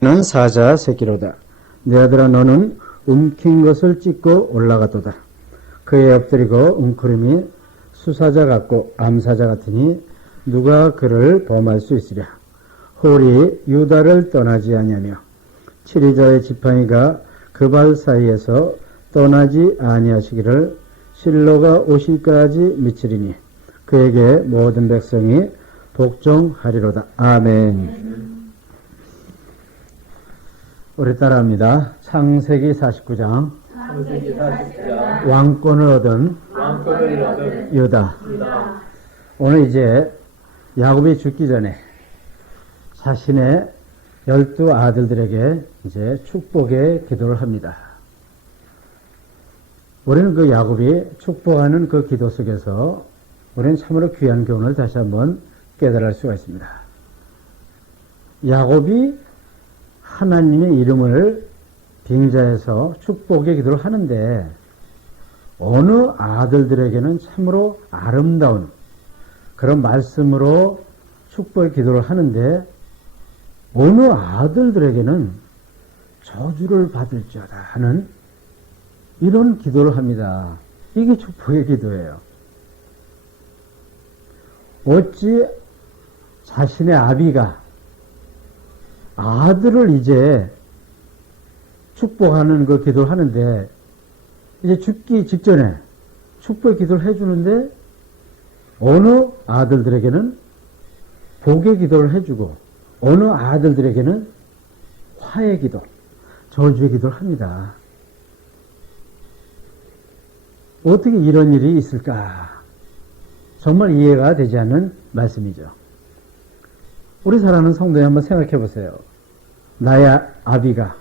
는 사자 새끼로다. 내 아들아 너는 움킨 것을 찢고 올라가도다. 그에 엎드리고 웅크림이 수사자 같고 암사자 같으니 누가 그를 범할 수 있으랴. 홀이 유다를 떠나지 아니하며 치리자의 지팡이가 그 발 사이에서 떠나지 아니하시기를 실로가 오실까지 미치리니 그에게 모든 백성이 복종하리로다. 아멘. 우리 따라합니다. 창세기 49장. 왕권을 얻은 유다. 오늘 이제 야곱이 죽기 전에 자신의 12 아들들에게 이제 축복의 기도를 합니다. 우리는 그 야곱이 축복하는 그 기도 속에서 우리는 참으로 귀한 교훈을 다시 한번 깨달을 수가 있습니다. 야곱이 하나님의 이름을 빙자해서 축복의 기도를 하는데 어느 아들들에게는 참으로 아름다운 그런 말씀으로 축복의 기도를 하는데 어느 아들들에게는 저주를 받을지어다 하는 이런 기도를 합니다. 이게 축복의 기도예요. 어찌 자신의 아비가 아들을 이제 축복하는 그 기도를 하는데 이제 죽기 직전에 축복의 기도를 해주는데 어느 아들들에게는 복의 기도를 해주고 어느 아들들에게는 화의 기도, 저주의 기도를 합니다. 어떻게 이런 일이 있을까? 정말 이해가 되지 않는 말씀이죠. 우리 사랑하는 성도님 한번 생각해 보세요. 나의 아비가,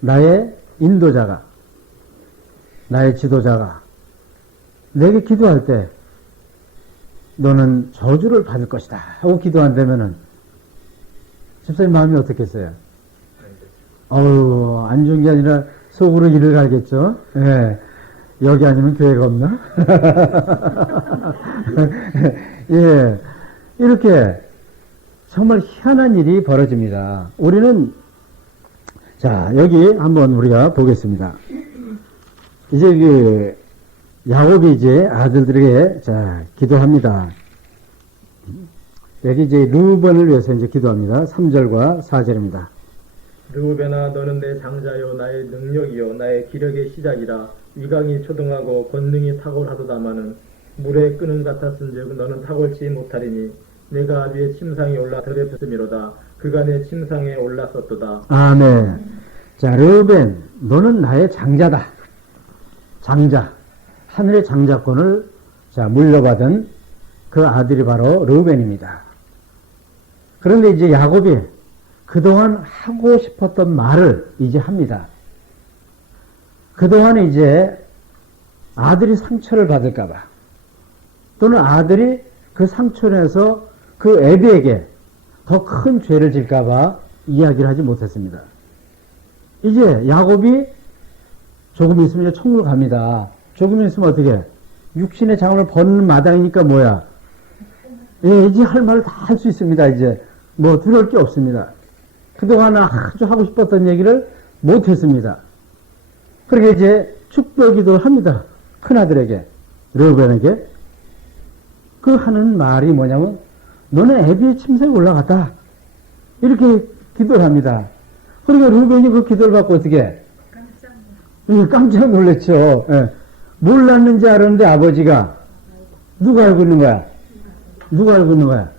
나의 인도자가, 나의 지도자가 내게 기도할 때 너는 저주를 받을 것이다 하고 기도한다면은 집사님 마음이 어떻겠어요? 안 좋은 게 아니라 속으로 이를 갈겠죠? 예. 여기 아니면 교회가 없나? 예. 이렇게 정말 희한한 일이 벌어집니다. 우리는, 자, 여기 한번 우리가 보겠습니다. 이제 그, 야곱이 이제 아들들에게, 자, 기도합니다. 여기 이제 르우벤을 위해서 이제 기도합니다. 3절과 4절입니다. 르우벤아 너는 내 장자요 나의 능력이요 나의 기력의 시작이라 위강이 초등하고 권능이 탁월하도다마는 물에 끄는 같았은즉 너는 탁월치 못하리니 내가 아비의 침상에 올라 더럽혔음이로다 그가 내 침상에 올랐었도다. 아멘. 자, 르우벤 너는 나의 장자다. 장자, 하늘의 장자권을 자 물려받은 그 아들이 바로 르우벤입니다. 그런데 이제 야곱이 그동안 하고 싶었던 말을 이제 합니다. 그동안 이제 아들이 상처를 받을까봐 또는 아들이 그 상처에서 그 애비에게 더 큰 죄를 질까봐 이야기를 하지 못했습니다. 이제 야곱이 조금 있으면 이제 천국을 갑니다. 조금 있으면 어떻게? 육신의 장을 벗는 마당이니까 뭐야? 예, 이제 할 말을 다 할 수 있습니다. 이제 뭐 두려울 게 없습니다. 그동안 아주 하고 싶었던 얘기를 못했습니다. 그렇게 이제 축복 기도를 합니다. 큰아들에게, 르우벤에게. 그 하는 말이 뭐냐면 너는 애비의 침상에 올라갔다. 이렇게 기도를 합니다. 그러니까 르우벤이 그 기도를 받고 어떻게? 깜짝 놀랐죠. 예. 몰랐는지 알았는데 아버지가 누가 알고 있는 거야? 누가 알고 있는 거야?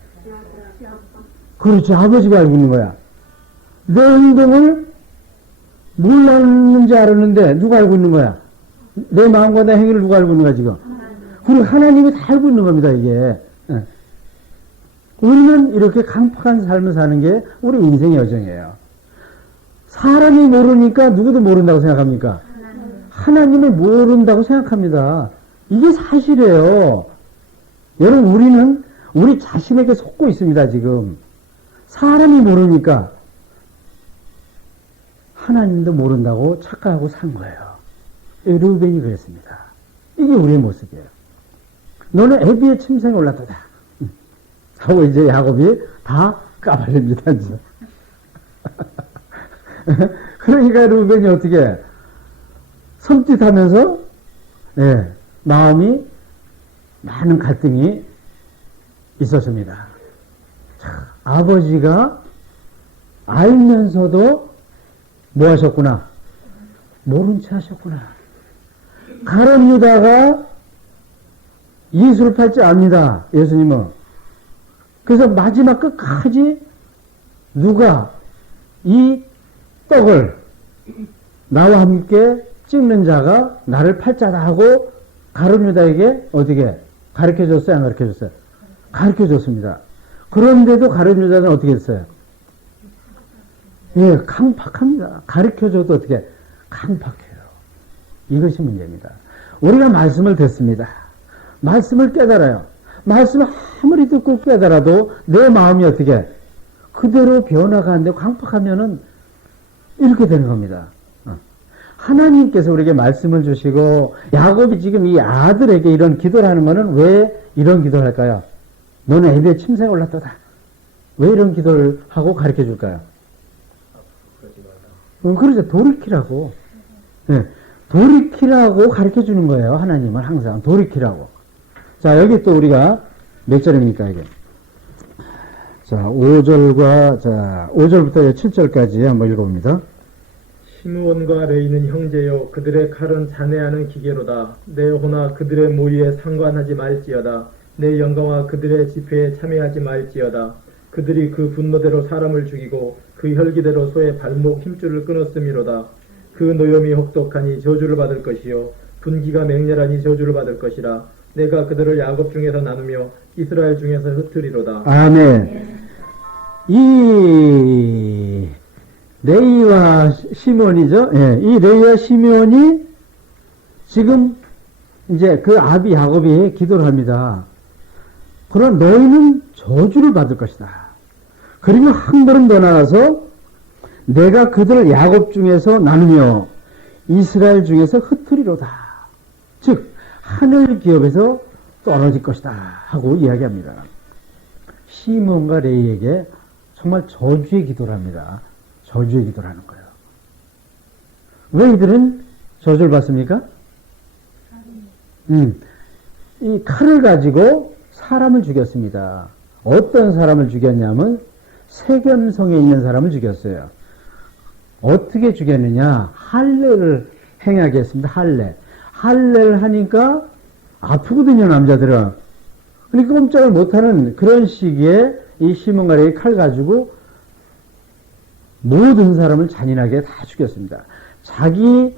그렇지, 아버지가 알고 있는 거야. 내 행동을 몰랐는지 알았는데 누가 알고 있는 거야? 내 마음과 내 행위를 누가 알고 있는 거야 지금? 그리고 하나님이 다 알고 있는 겁니다 이게. 예. 우리는 이렇게 강팍한 삶을 사는 게 우리 인생의 여정이에요. 사람이 모르니까 누구도 모른다고 생각합니까? 하나님이 모른다고 생각합니다. 이게 사실이에요. 여러분 우리는 우리 자신에게 속고 있습니다 지금. 사람이 모르니까 하나님도 모른다고 착각하고 산 거예요. 르우벤이 그랬습니다. 이게 우리의 모습이에요. 너는 애비의 침상에 올랐도다. 하고 이제 야곱이 다 까발립니다. 이제. 그러니까 루벤이 어떻게 섬찟하면서 예, 마음이 많은 갈등이 있었습니다. 자, 아버지가 알면서도 뭐 하셨구나? 모른 채 하셨구나. 가룟 유다가 예수를 팔지 압니다. 예수님은. 그래서 마지막 끝까지 누가 이 떡을 나와 함께 찍는 자가 나를 팔자다 하고 가룟 유다에게 어떻게 가르쳐줬어요? 안 가르쳐줬어요? 가르쳐줬습니다. 그런데도 가룟 유다는 어떻게 했어요? 예, 강팍합니다. 가르쳐줘도 어떻게 강팍해요. 이것이 문제입니다. 우리가 말씀을 듣습니다. 말씀을 깨달아요. 말씀을 아무리 듣고 깨달아도 내 마음이 어떻게 그대로 변화가 안 되고 강팍하면은 이렇게 되는 겁니다. 하나님께서 우리에게 말씀을 주시고 야곱이 지금 이 아들에게 이런 기도를 하는 것은 왜 이런 기도를 할까요? 너는 애비의 침상에 올랐도다. 왜 이런 기도를 하고 가르쳐 줄까요? 그렇죠. 돌이키라고. 네. 돌이키라고 가르쳐 주는 거예요. 하나님은 항상 돌이키라고. 자, 여기 또 우리가 몇 절입니까, 이게? 자, 5절부터 7절까지 한번 읽어봅니다. 시므온과 레이는 형제요 그들의 칼은 잔해하는 기계로다. 내 호나 그들의 모의에 상관하지 말지어다. 내 영광과 그들의 집회에 참여하지 말지어다. 그들이 그 분노대로 사람을 죽이고 그 혈기대로 소의 발목 힘줄을 끊었음이로다. 그 노염이 혹독하니 저주를 받을 것이요 분기가 맹렬하니 저주를 받을 것이라. 내가 그들을 야곱 중에서 나누며 이스라엘 중에서 흩으리로다. 아멘. 이 레이와 시몬이죠. 예, 이 레이와 시몬이 지금 이제 그 아비 야곱이 기도를 합니다. 그러나 너희는 저주를 받을 것이다. 그리고 한 걸음 더 나가서 내가 그들을 야곱 중에서 나누며 이스라엘 중에서 흩으리로다. 즉 하늘 기업에서 떨어질 것이다 하고 이야기합니다. 시몬과 레이에게 정말 저주의 기도를 합니다. 저주의 기도를 하는 거예요. 왜 이들은 저주를 받습니까? 이 칼을 가지고 사람을 죽였습니다. 어떤 사람을 죽였냐면 세겜성에 있는 사람을 죽였어요. 어떻게 죽였느냐? 할례를 행하게 했습니다. 할례를 하니까 아프거든요, 남자들은. 그러니까 꼼짝을 못하는 그런 시기에 이 시몬과 레이 칼 가지고 모든 사람을 잔인하게 다 죽였습니다. 자기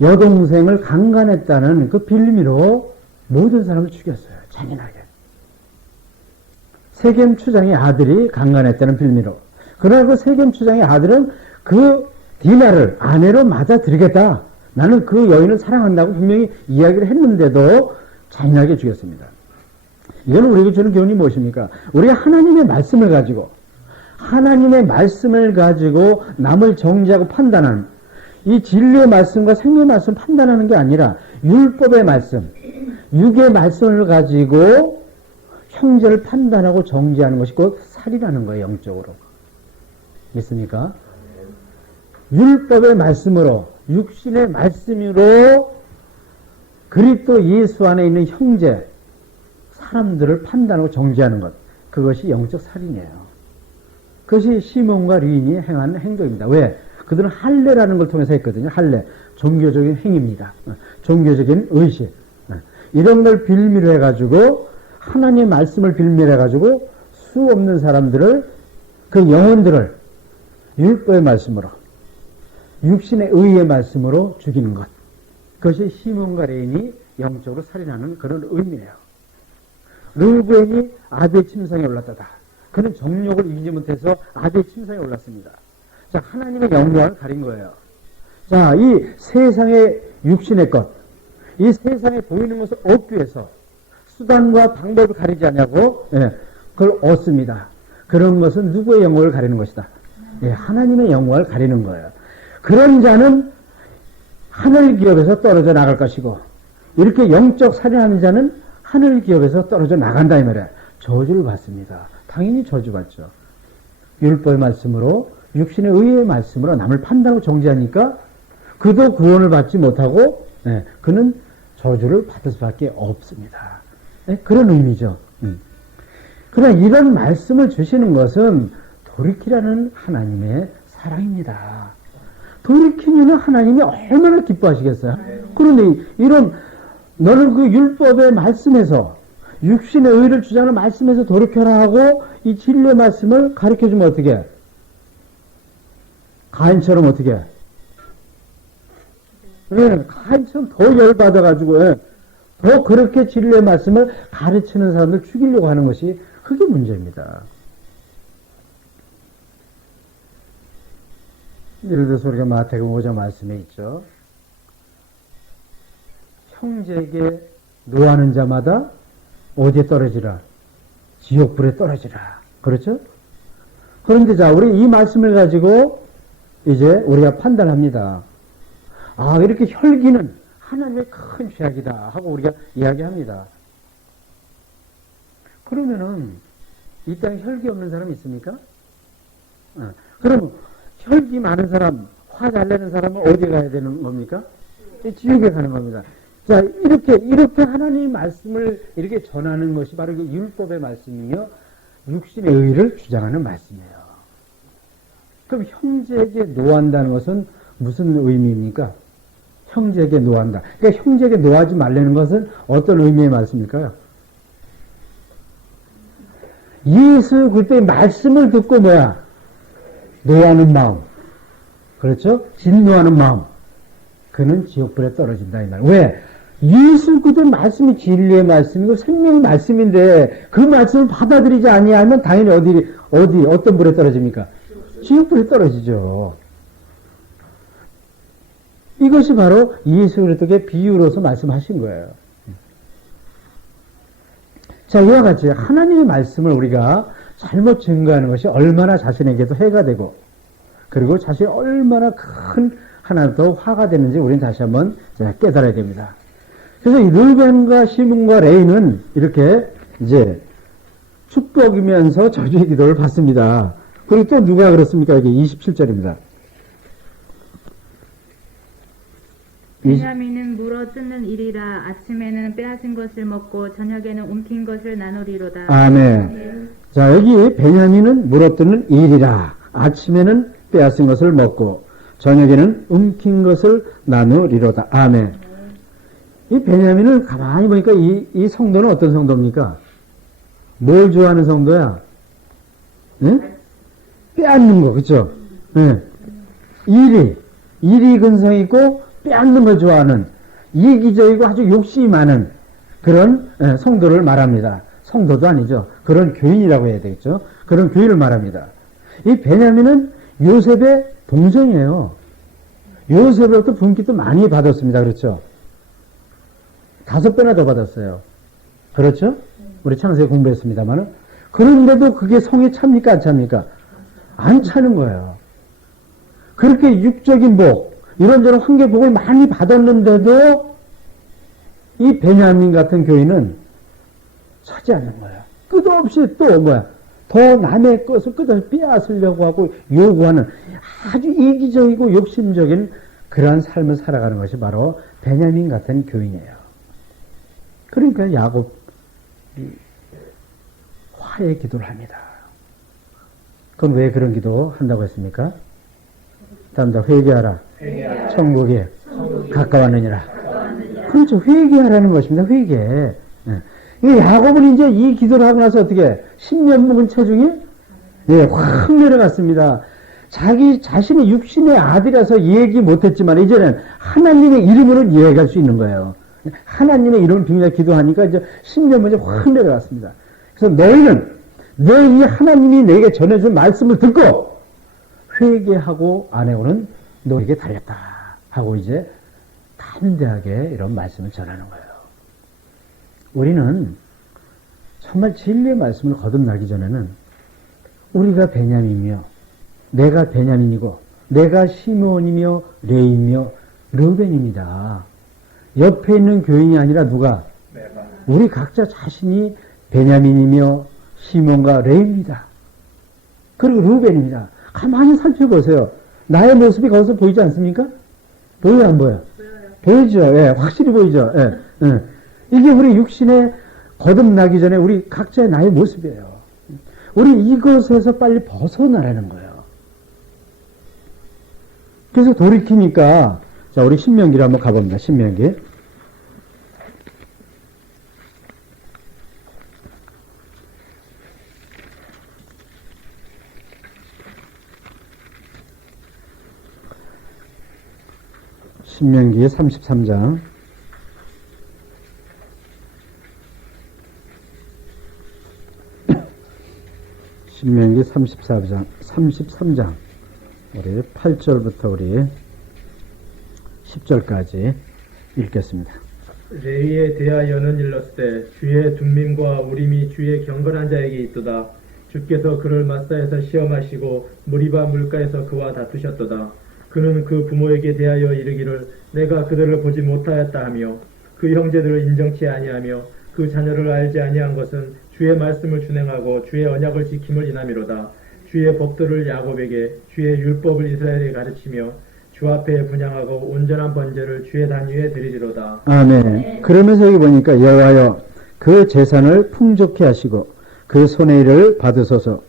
여동생을 강간했다는 그 빌미로 모든 사람을 죽였어요. 잔인하게. 세겜 추장의 아들이 강간했다는 빌미로. 그러나 그 세겜 추장의 아들은 그 디나를 아내로 맞아들이겠다. 나는 그 여인을 사랑한다고 분명히 이야기를 했는데도 잔인하게 죽였습니다. 이건 우리에게 주는 교훈이 무엇입니까? 우리가 하나님의 말씀을 가지고 남을 정죄하고 판단하는 이 진리의 말씀과 생명의 말씀 판단하는 게 아니라 율법의 말씀, 육의 말씀을 가지고 형제를 판단하고 정죄하는 것이 곧 살이라는 거예요. 영적으로. 믿습니까? 율법의 말씀으로 육신의 말씀으로 그리스도 예수 안에 있는 형제 사람들을 판단하고 정죄하는 것, 그것이 영적 살인이에요. 그것이 시몬과 리인이 행하는 행동입니다. 왜? 그들은 할례라는 걸 통해서 했거든요. 할례, 종교적인 행위입니다. 종교적인 의식, 이런 걸 빌미로 해가지고 하나님의 말씀을 빌미로 해가지고 수 없는 사람들을, 그 영혼들을 율법의 말씀으로, 육신의 의의 말씀으로 죽이는 것, 그것이 시몬과 레인이 영적으로 살인하는 그런 의미예요. 르우벤이 아비의 침상에 올랐다다. 그는 정욕을 이기지 못해서 아비의 침상에 올랐습니다. 자, 하나님의 영광을 가린 거예요. 자, 이 세상의 육신의 것, 이 세상에 보이는 것을 얻기 위해서 수단과 방법을 가리지 않냐고, 그걸 얻습니다. 그런 것은 누구의 영광을 가리는 것이다? 하나님의 영광을 가리는 거예요. 그런 자는 하늘 기업에서 떨어져 나갈 것이고, 이렇게 영적 살인하는 자는 하늘 기업에서 떨어져 나간다 이 말이에요. 저주를 받습니다. 당연히 저주받죠. 율법의 말씀으로 육신의 의의 말씀으로 남을 판단하고 정죄하니까 그도 구원을 받지 못하고 그는 저주를 받을 수밖에 없습니다. 그런 의미죠. 그러나 이런 말씀을 주시는 것은 돌이키라는 하나님의 사랑입니다. 돌이키면 하나님이 얼마나 기뻐하시겠어요? 그런데 이런 너는 그 율법의 말씀에서 육신의 의를 주장하는 말씀에서 돌이켜라 하고 이 진리의 말씀을 가르쳐주면 어떻게 해? 가인처럼 어떻게 해? 가인처럼 더 열받아가지고 더 그렇게 진리의 말씀을 가르치는 사람들 죽이려고 하는 것이 그게 문제입니다. 예를 들어서 우리가 마태복음 5장 말씀에 있죠. 형제에게 노하는 자마다 어디에 떨어지라? 지옥불에 떨어지라. 그렇죠? 그런데 자, 우리 이 말씀을 가지고 이제 우리가 판단합니다. 아, 이렇게 혈기는 하나님의 큰 죄악이다 하고 우리가 이야기합니다. 그러면은 이 땅에 혈기 없는 사람 있습니까? 그럼 혈기 많은 사람, 화 잘 내는 사람은 어디 가야 되는 겁니까? 지옥에 가는 겁니다. 자, 이렇게 하나님의 말씀을 이렇게 전하는 것이 바로 그 율법의 말씀이며 육신의 의를 주장하는 말씀이에요. 그럼 형제에게 노한다는 것은 무슨 의미입니까? 형제에게 노한다. 그러니까 형제에게 노하지 말라는 것은 어떤 의미의 말씀일까요? 예수 그리스도의 말씀을 듣고 뭐야? 노하는 마음. 그렇죠? 진노하는 마음. 그는 지옥불에 떨어진다 이 말. 왜? 예수 그리스도의 말씀이 진리의 말씀이고 생명의 말씀인데 그 말씀을 받아들이지 아니하면 당연히 어떤 불에 떨어집니까? 지옥불에 떨어지죠. 이것이 바로 예수 그리스도의 비유로서 말씀하신 거예요. 자, 이와 같이 하나님의 말씀을 우리가 잘못 증거하는 것이 얼마나 자신에게도 해가 되고 그리고 자신이 얼마나 큰 하나도 화가 되는지 우리는 다시 한번 깨달아야 됩니다. 그래서 이 르벤과 시몬과 레이는 이렇게 이제 축복이면서 저주의 기도를 받습니다. 그리고 또 누가 그렇습니까? 이게 27절입니다. 베냐민은 물어 뜯는 일이라 아침에는 빼앗은 것을 먹고 저녁에는 움킨 것을 나누리로다. 아멘. 자, 여기 베냐민은 물어 뜯는 일이라 아침에는 빼앗은 것을 먹고 저녁에는 움킨 것을 나누리로다. 아멘. 이 베냐민을 가만히 보니까 이 성도는 어떤 성도입니까? 뭘 좋아하는 성도야? 응? 빼앗는 거, 그쵸? 응. 일이 근성이 있고 빼앗는 걸 좋아하는 이기적이고 아주 욕심이 많은 그런 성도를 말합니다. 성도도 아니죠. 그런 교인이라고 해야 되겠죠. 그런 교인을 말합니다. 이 베냐민은 요셉의 동생이에요. 요셉으로부터 분깃도 많이 받았습니다. 그렇죠? 5배나 더 받았어요. 그렇죠? 우리 창세기 공부했습니다만은. 그런데도 그게 성에 찹니까? 안 찹니까? 안 차는 거예요. 그렇게 육적인 복, 이런저런 황계복을 많이 받았는데도 이 베냐민 같은 교인은 차지 않는 거예요. 끝없이 또 뭐야? 더 남의 것을 끝없이 빼앗으려고 하고 요구하는 아주 이기적이고 욕심적인 그러한 삶을 살아가는 것이 바로 베냐민 같은 교인이에요. 그러니까 야곱이 화해 기도를 합니다. 그건 왜 그런 기도 한다고 했습니까? 다음 다 회개하라. 천국에 가까웠느니라. 그렇죠. 회개하라는 것입니다. 회개. 이 야곱은 이제 이 기도를 하고 나서 어떻게 10년 묵은 체중이 확 내려갔습니다. 자기 자신의 육신의 아들이라서 얘기 못했지만 이제는 하나님의 이름으로 이야기할 수 있는 거예요. 하나님의 이름을 빌며 기도하니까 이제 10년 먼저 확 내려갔습니다. 그래서 너희는 이 하나님이 내게 전해준 말씀을 듣고 회개하고 안 해고는 너에게 달렸다 하고 이제 담대하게 이런 말씀을 전하는 거예요. 우리는 정말 진리의 말씀을 거듭나기 전에는 우리가 베냐민이며 내가 베냐민이고 내가 시므온이며 레이며 르벤입니다. 옆에 있는 교인이 아니라 누가? 우리 각자 자신이 베냐민이며 시몬과 레이입니다. 그리고 르벤입니다. 가만히 살펴보세요. 나의 모습이 거기서 보이지 않습니까? 보여요, 안 보여요? 보이죠? 예, 확실히 보이죠? 예, 예. 이게 우리 육신에 거듭나기 전에 우리 각자의 나의 모습이에요. 우리 이것에서 빨리 벗어나라는 거예요. 그래서 돌이키니까, 자, 우리 신명기를 한번 가봅니다. 신명기. 신명기 33장. 신명기 33장. 우리 8절부터 우리 10절까지 읽겠습니다. 레위에 대하여는 일렀을 때 주의 둠밈과 우림이 주의 경건한 자에게 있도다. 주께서 그를 마사에서 시험하시고 무리바 물가에서 그와 다투셨도다. 그는 그 부모에게 대하여 이르기를 내가 그들을 보지 못하였다 하며 그 형제들을 인정치 아니하며 그 자녀를 알지 아니한 것은 주의 말씀을 준행하고 주의 언약을 지킴을 인함이로다. 주의 법도를 야곱에게 주의 율법을 이스라엘에 가르치며 주 앞에 분향하고 온전한 번제를 주의 단위에 드리리로다. 아멘. 그러면서 여기 보니까 여호와여 그 재산을 풍족케 하시고 그 손의 일을 받으소서.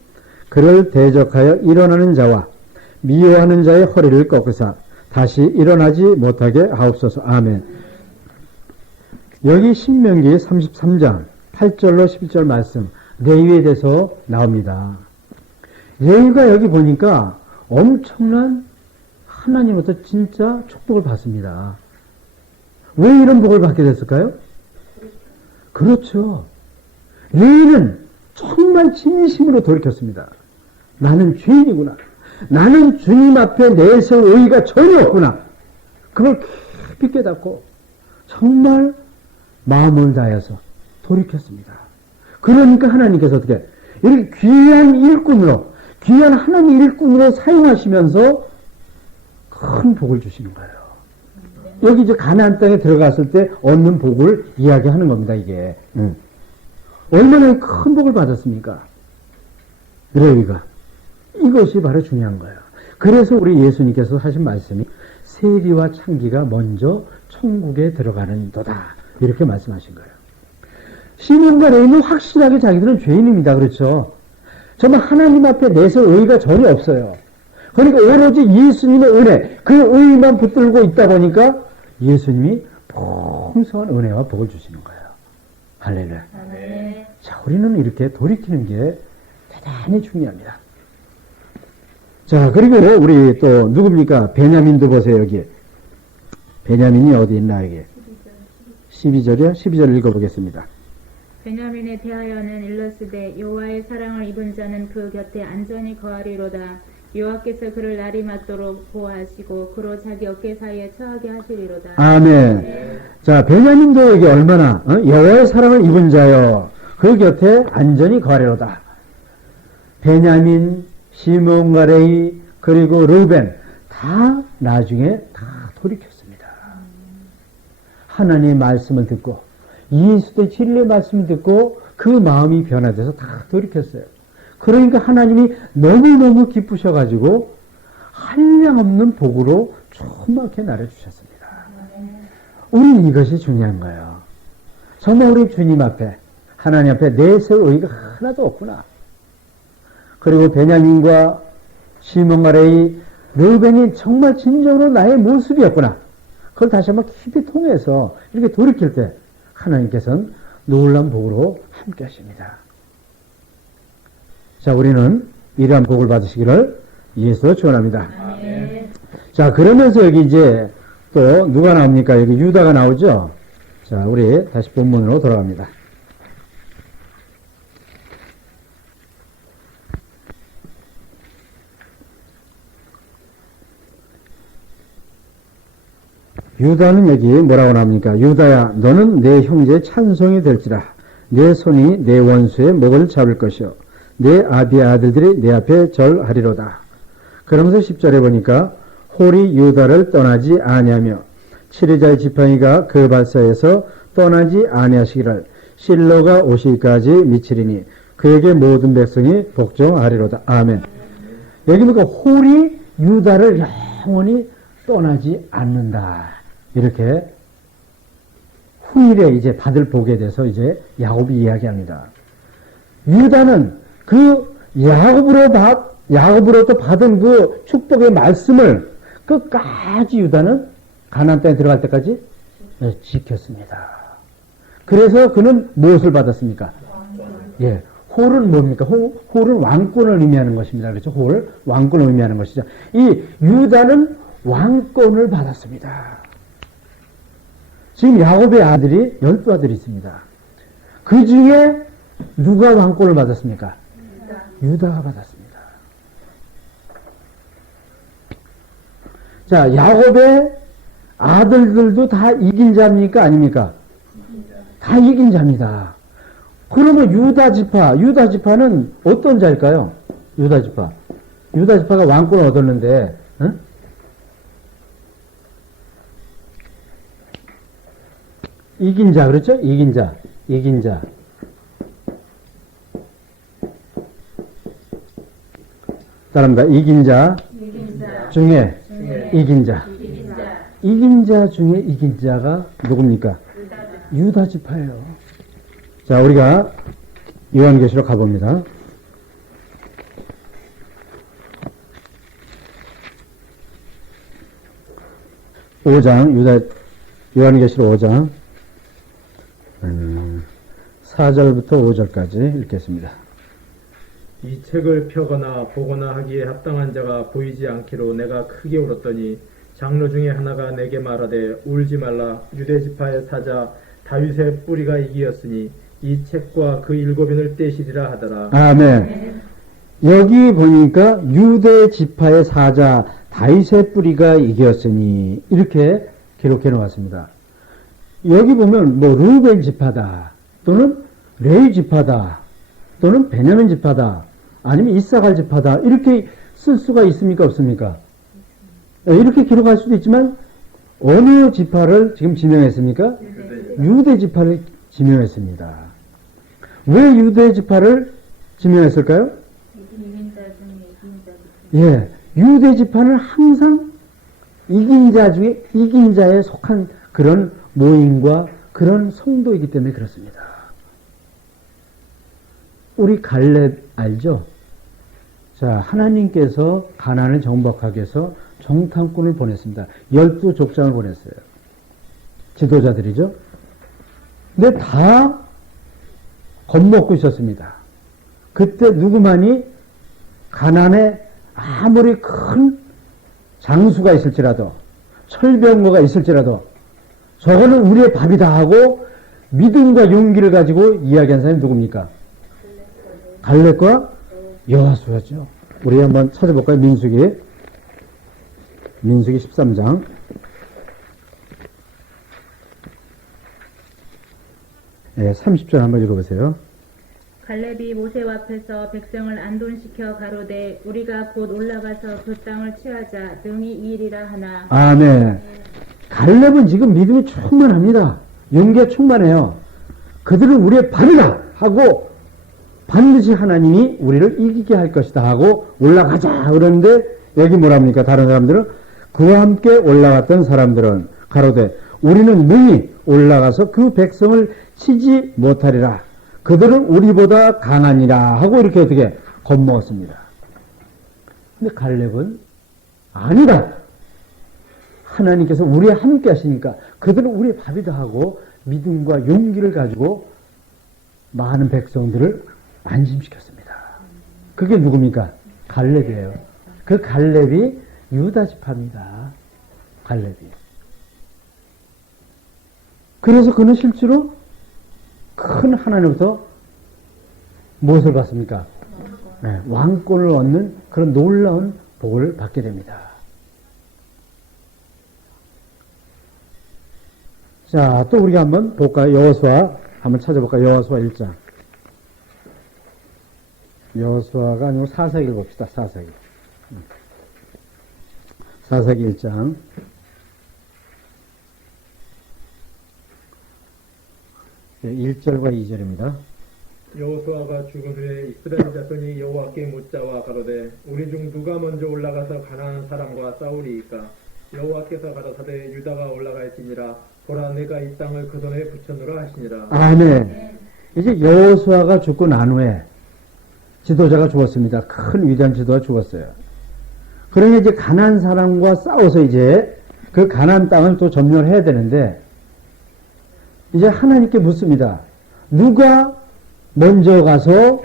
그를 대적하여 일어나는 자와 미워하는 자의 허리를 꺾으사 다시 일어나지 못하게 하옵소서. 아멘. 여기 신명기 33장 8절로 11절 말씀 레위에 대해서 나옵니다. 레위가 여기 보니까 엄청난 하나님으로부터 진짜 축복을 받습니다. 왜 이런 복을 받게 됐을까요? 그렇죠. 레위는 정말 진심으로 돌이켰습니다. 나는 죄인이구나. 나는 주님 앞에 내세울 의의가 전혀 없구나. 그걸 깊이 깨닫고 정말 마음을 다해서 돌이켰습니다. 그러니까 하나님께서 어떻게 이렇게 귀한 일꾼으로 귀한 하나님 일꾼으로 사용하시면서 큰 복을 주시는 거예요. 여기 이제 가나안 땅에 들어갔을 때 얻는 복을 이야기하는 겁니다. 이게 얼마나 큰 복을 받았습니까? 레위가 이것이 바로 중요한 거예요. 그래서 우리 예수님께서 하신 말씀이 세리와 창기가 먼저 천국에 들어가는도다 이렇게 말씀하신 거예요. 시몬과 레위는 확실하게 자기들은 죄인입니다. 그렇죠? 정말 하나님 앞에 내세울 의의가 전혀 없어요. 그러니까 오로지 예수님의 은혜, 그 의의만 붙들고 있다 보니까 예수님이 풍성한 은혜와 복을 주시는 거예요. 할렐루야. 네. 자, 우리는 이렇게 돌이키는 게 대단히 중요합니다. 자, 그리고 우리 또 누굽니까? 베냐민도 보세요, 여기. 베냐민이 어디 있나, 여기. 12절이요? 12절 읽어보겠습니다. 베냐민에 대하여는 일렀으되 여호와의 사랑을 입은 자는 그 곁에 안전히 거하리로다. 여호와께서 그를 날이 맞도록 보호하시고 그로 자기 어깨 사이에 처하게 하시리로다. 아멘. 네. 자, 베냐민도 여기 얼마나 여호와의 사랑을 입은 자요. 그 곁에 안전히 거하리로다. 베냐민, 시몬과 레위, 그리고 르벤 다 나중에 다 돌이켰습니다. 하나님의 말씀을 듣고 예수의 진리의 말씀을 듣고 그 마음이 변화돼서 다 돌이켰어요. 그러니까 하나님이 너무너무 기쁘셔가지고 한량없는 복으로 조그맣게 나눠주셨습니다. 우리는 이것이 중요한 거예요. 정말 우리 주님 앞에 하나님 앞에 내세울 의의가 하나도 없구나. 그리고 베냐민과 시몬과 레위, 르벤이 정말 진정으로 나의 모습이었구나. 그걸 다시 한번 깊이 통해서 이렇게 돌이킬 때 하나님께서는 놀라운 복으로 함께 하십니다. 자, 우리는 이러한 복을 받으시기를 예수로 축원합니다. 네. 자, 그러면서 여기 이제 또 누가 나옵니까? 여기 유다가 나오죠? 자, 우리 다시 본문으로 돌아갑니다. 유다는 여기 뭐라고 나옵니까? 유다야, 너는 내 형제의 찬송이 될지라. 내 손이 내 원수의 목을 잡을 것이요. 내 아비의 아들들이 내 앞에 절하리로다. 그러면서 10절에 보니까 홀이 유다를 떠나지 아니하며 치리자의 지팡이가 그 발사에서 떠나지 아니하시기를 실로가 오시기까지 미치리니 그에게 모든 백성이 복종하리로다. 아멘. 여기 보니까 홀이 유다를 영원히 떠나지 않는다. 이렇게 후일에 이제 받을 복에 대해서 이제 야곱이 이야기합니다. 유다는 그 야곱으로부터 받은 그 축복의 말씀을 끝까지 유다는 가나안 땅에 들어갈 때까지 지켰습니다. 그래서 그는 무엇을 받았습니까? 예, 홀은 뭡니까? 홀은 왕권을 의미하는 것입니다. 그렇죠? 홀, 왕권을 의미하는 것이죠. 이 유다는 왕권을 받았습니다. 지금 야곱의 아들이 12아들이 있습니다. 그 중에 누가 왕권을 받았습니까? 유다가 받았습니다. 자, 야곱의 아들들도 다 이긴 자입니까? 아닙니까? 다 이긴 자입니다. 그러면 유다 지파는 어떤 자일까요? 유다 지파가 왕권을 얻었는데, 응? 이긴 자, 그렇죠? 이긴 자. 따라합니다. 이긴 자 중에 이긴 자. 이긴 자 중에 이긴 자가 누굽니까? 유다 지파예요. 자, 우리가 요한계시록 가봅니다. 5장, 요한계시록 5장, 4절부터 5절까지 읽겠습니다. 이 책을 펴거나 보거나 하기에 합당한 자가 보이지 않기로 내가 크게 울었더니 장로 중에 하나가 내게 말하되 울지 말라. 유대 지파의 사자 다윗의 뿌리가 이기었으니 이 책과 그 7인을 떼시리라 하더라. 아멘. 여기 보니까 유대 지파의 사자 다윗의 뿌리가 이겼으니 이렇게 기록해 놓았습니다. 여기 보면 뭐 루벤 지파다 또는 레위 지파다 또는 베냐민 지파다 아니면 이사갈 지파다 이렇게 쓸 수가 있습니까? 없습니까? 이렇게 기록할 수도 있지만 어느 지파를 지금 지명했습니까? 유대 지파를 지명했습니다. 왜 유대 지파를 지명했을까요? 예, 유대 지파는 항상 이긴 자 중에 이긴 자에 속한 그런 모임과 그런 성도이기 때문에 그렇습니다. 우리 갈렙 알죠? 자, 하나님께서 가나안을 정복하기 위해서 정탐꾼을 보냈습니다. 12족장을 보냈어요. 지도자들이죠. 근데 다 겁먹고 있었습니다. 그때 누구만이 가나안에 아무리 큰 장수가 있을지라도 철병거가 있을지라도 저거는 우리의 밥이다 하고 믿음과 용기를 가지고 이야기한 사람이 누굽니까? 갈렙과 여호수아죠. 우리 한번 찾아볼까요? 민수기 13장 30절 한번 읽어보세요. 갈렙이 모세 앞에서 백성을 안돈시켜 가로되 우리가 곧 올라가서 그 땅을 취하자 능히 이리라 하나. 아멘. 갈렙은 지금 믿음이 충만합니다. 용기가 충만해요. 그들은 우리의 밥이다 하고 반드시 하나님이 우리를 이기게 할 것이다 하고 올라가자 그러는데 여기 뭐랍니까? 다른 사람들은 그와 함께 올라갔던 사람들은 가로되 우리는 능히 올라가서 그 백성을 치지 못하리라. 그들은 우리보다 강하니라 하고 이렇게 어떻게 겁먹었습니다. 근데 갈렙은 아니다. 하나님께서 우리와 함께 하시니까 그들은 우리의 밥이다 하고 믿음과 용기를 가지고 많은 백성들을 안심시켰습니다. 그게 누굽니까? 갈렙이에요. 그 갈렙이 유다 지파입니다. 갈렙이. 그래서 그는 실제로 큰 하나님부터 무엇을 받습니까? 네, 왕권을 얻는 그런 놀라운 복을 받게 됩니다. 자, 또 우리가 한번 볼까요? 여호수아 한번 찾아볼까요? 여호수아 1장. 여호수아가 아니고 사사기를 봅시다. 사사기 1장 1절과 2절입니다. 여호수아가 죽은 후에 이스라엘 자손이 여호와께 묻자와 가로되 우리 중 누가 먼저 올라가서 가나안 사람과 싸우리이까 여호와께서 가라사대 유다가 올라갈지니라 보라 내가 이 땅을 그 손에 붙여놓으라 하시니라. 아멘. 이제 여호수아가 죽고 난 후에 지도자가 죽었습니다. 큰 위대한 지도가 죽었어요. 그러니 이제 가나안 사람과 싸워서 이제 그 가나안 땅을 또 점령을 해야 되는데 이제 하나님께 묻습니다. 누가 먼저 가서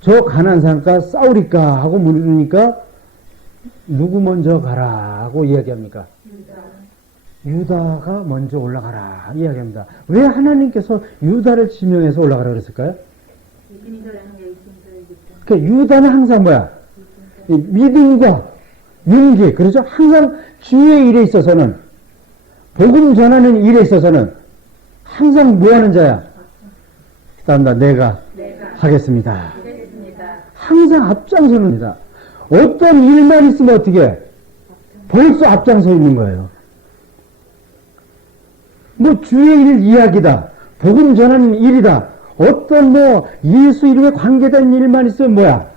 저 가나안 사람과 싸우리까 하고 물으니까 누구 먼저 가라고 이야기합니까? 유다가 먼저 올라가라 이야기합니다. 왜 하나님께서 유다를 지명해서 올라가라 그랬을까요? 그러니까 유다는 항상 뭐야? 이 믿음과 용기, 그렇죠? 항상 주의 일에 있어서는, 복음 전하는 일에 있어서는 항상 뭐 하는 자야? 그다음 내가 하겠습니다. 항상 앞장서는입니다. 어떤 일만 있으면 어떻게 해? 벌써 앞장서 있는 거예요. 뭐 주의 일 이야기다, 복음 전하는 일이다, 어떤 뭐 예수 이름에 관계된 일만 있으면 뭐야?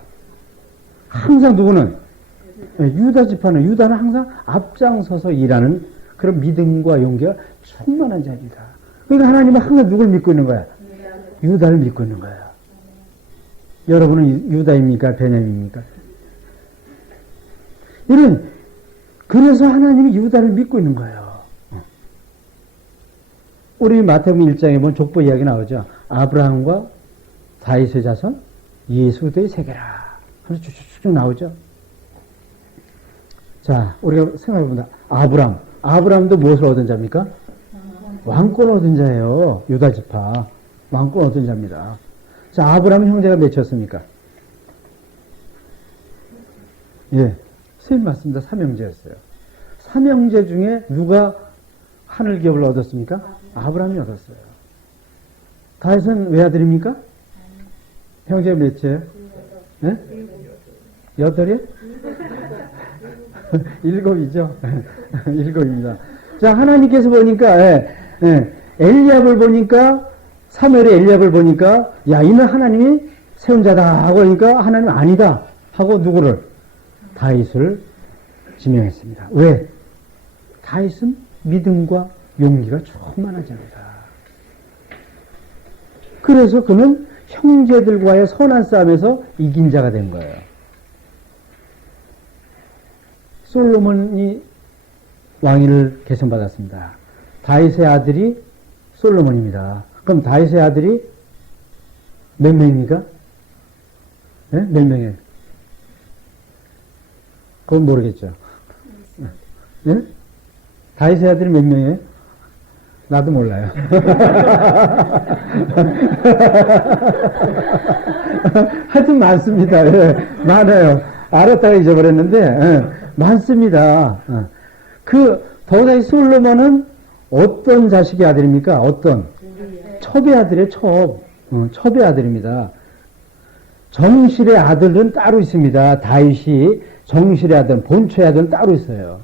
항상 누구는? 유다 지파는, 유다는 항상 앞장서서 일하는 그런 믿음과 용기가 충만한 자입니다. 그러니까 하나님은 항상 누굴 믿고 있는 거야? 유다를 믿고 있는 거야. 여러분은 유다입니까? 베냐민입니까? 그래서 하나님이 유다를 믿고 있는 거예요. 우리 마태복음 1장에 보면 족보 이야기 나오죠. 아브라함과 다윗의 자손, 예수 그리스도의 세계라. 하면서 쭉쭉 나오죠. 자, 우리가 생각해봅니다. 아브라함도 무엇을 얻은 자입니까? 왕권 얻은 자예요. 유다 지파. 왕권 얻은 자입니다. 자, 아브라함 형제가 몇이었습니까? 예. 셋 맞습니다. 삼형제였어요. 삼형제 중에 누가 하늘 기업을 얻었습니까? 아브라함이 얻었어요. 다윗은 외아들입니까? 형제가 몇이에요? 네? 여덟이요? 일곱이죠. 일곱입니다. 자, 하나님께서 보니까, 엘리압을 보니까, 사무엘의 엘리압을 보니까, 야, 이는 하나님이 세운 자다 하고 하니까 하나님 아니다 하고 누구를? 다윗을 지명했습니다. 왜? 다윗은 믿음과 용기가 충만한 자입니다. 그래서 그는 형제들과의 선한 싸움에서 이긴 자가 된 거예요. 솔로몬이 왕위를 계승받았습니다. 다윗의 아들이 솔로몬입니다. 그럼 다윗의 아들이 몇 명입니까? 네? 몇 명이에요? 그건 모르겠죠. 네? 다윗의 아들이 몇 명이에요? 나도 몰라요. 하여튼 많습니다. 예, 많아요. 알았다가 잊어버렸는데, 예, 많습니다. 더다이 솔로몬은 어떤 자식의 아들입니까? 어떤? 첩의 아들이에요, 첩의 아들입니다. 정실의 아들은 따로 있습니다. 다윗이 정실의 아들, 본초의 아들은 따로 있어요.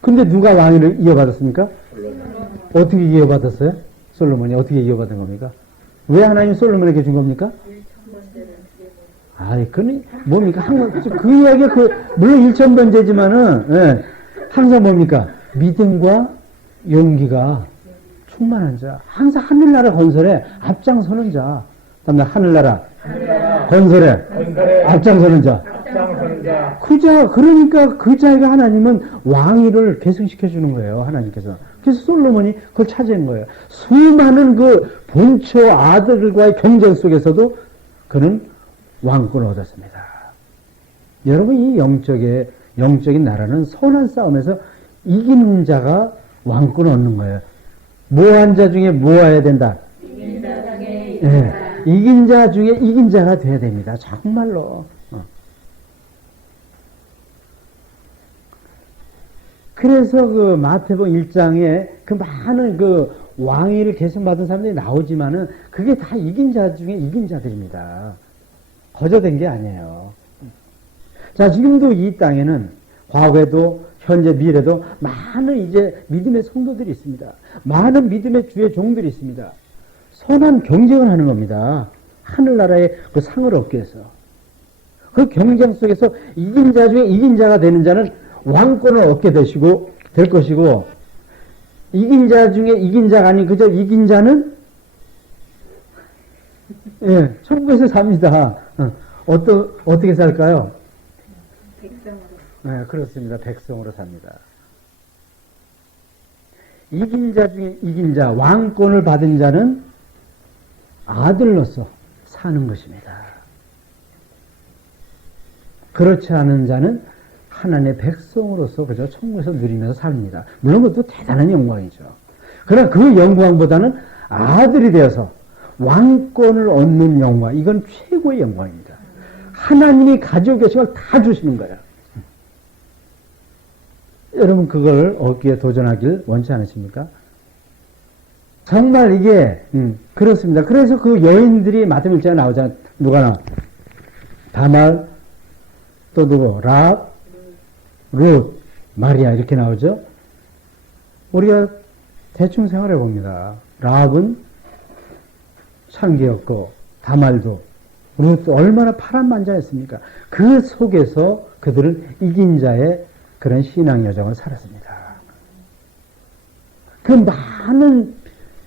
근데 누가 왕위를 이어받았습니까? 어떻게 이어받았어요? 솔로몬이 어떻게 이어받은 겁니까? 왜 하나님 솔로몬에게 준 겁니까? 아이, 뭡니까? 그 이야기가 물론 일천번제지만은, 예, 항상 뭡니까? 믿음과 용기가 충만한 자. 항상 하늘나라 건설에 앞장서는 자. 다음날 하늘나라 건설에 앞장서는 자. 그러니까 그 자에게 하나님은 왕위를 계승시켜 주는 거예요. 하나님께서. 그래서 솔로몬이 그걸 차지한 거예요. 수많은 그 본처 아들과의 경쟁 속에서도 그는 왕권을 얻었습니다. 여러분, 이 영적인 나라는 선한 싸움에서 이기는 자가 왕권을 얻는 거예요. 모한 자 중에 모아야 된다. 이긴 자 중에 이긴 자 중에 이긴 자가 돼야 됩니다. 정말로. 그래서 그 마태복음 1장에 그 많은 그 왕위를 계승받은 사람들이 나오지만은 그게 다 이긴 자 중에 이긴 자들입니다. 거저된 게 아니에요. 자, 지금도 이 땅에는 과거에도 현재 미래도 많은 이제 믿음의 성도들이 있습니다. 많은 믿음의 주의 종들이 있습니다. 선한 경쟁을 하는 겁니다. 하늘나라의 그 상을 얻기 위해서. 그 경쟁 속에서 이긴 자 중에 이긴 자가 되는 자는 왕권을 얻게 될 것이고, 이긴 자 중에 이긴 자가 아닌 그저 이긴 자는 예, 천국에서 삽니다. 어떻게 살까요? 백성으로. 네, 그렇습니다. 백성으로 삽니다. 이긴 자 중에 이긴 자, 왕권을 받은 자는 아들로서 사는 것입니다. 그렇지 않은 자는 하나님의 백성으로서 그저 천국에서 누리면서 삽니다. 물론 그것도 대단한 영광이죠. 그러나 그 영광보다는 아들이 되어서 왕권을 얻는 영광, 이건 최고의 영광입니다. 하나님이 가지고 계신 걸 다 주시는 거예요. 여러분 그걸 얻기에 도전하길 원치 않으십니까? 정말 이게 그렇습니다. 그래서 그 여인들이 마태복음 1장에 나오잖아요. 누가 나? 다말, 또 누구? 랍, 룻, 마리아 이렇게 나오죠. 우리가 대충 생각해 봅니다. 랍은 창기였고 다말도 룻도 얼마나 파란만장했습니까? 그 속에서 그들은 이긴 자의 그런 신앙 여정을 살았습니다. 그 많은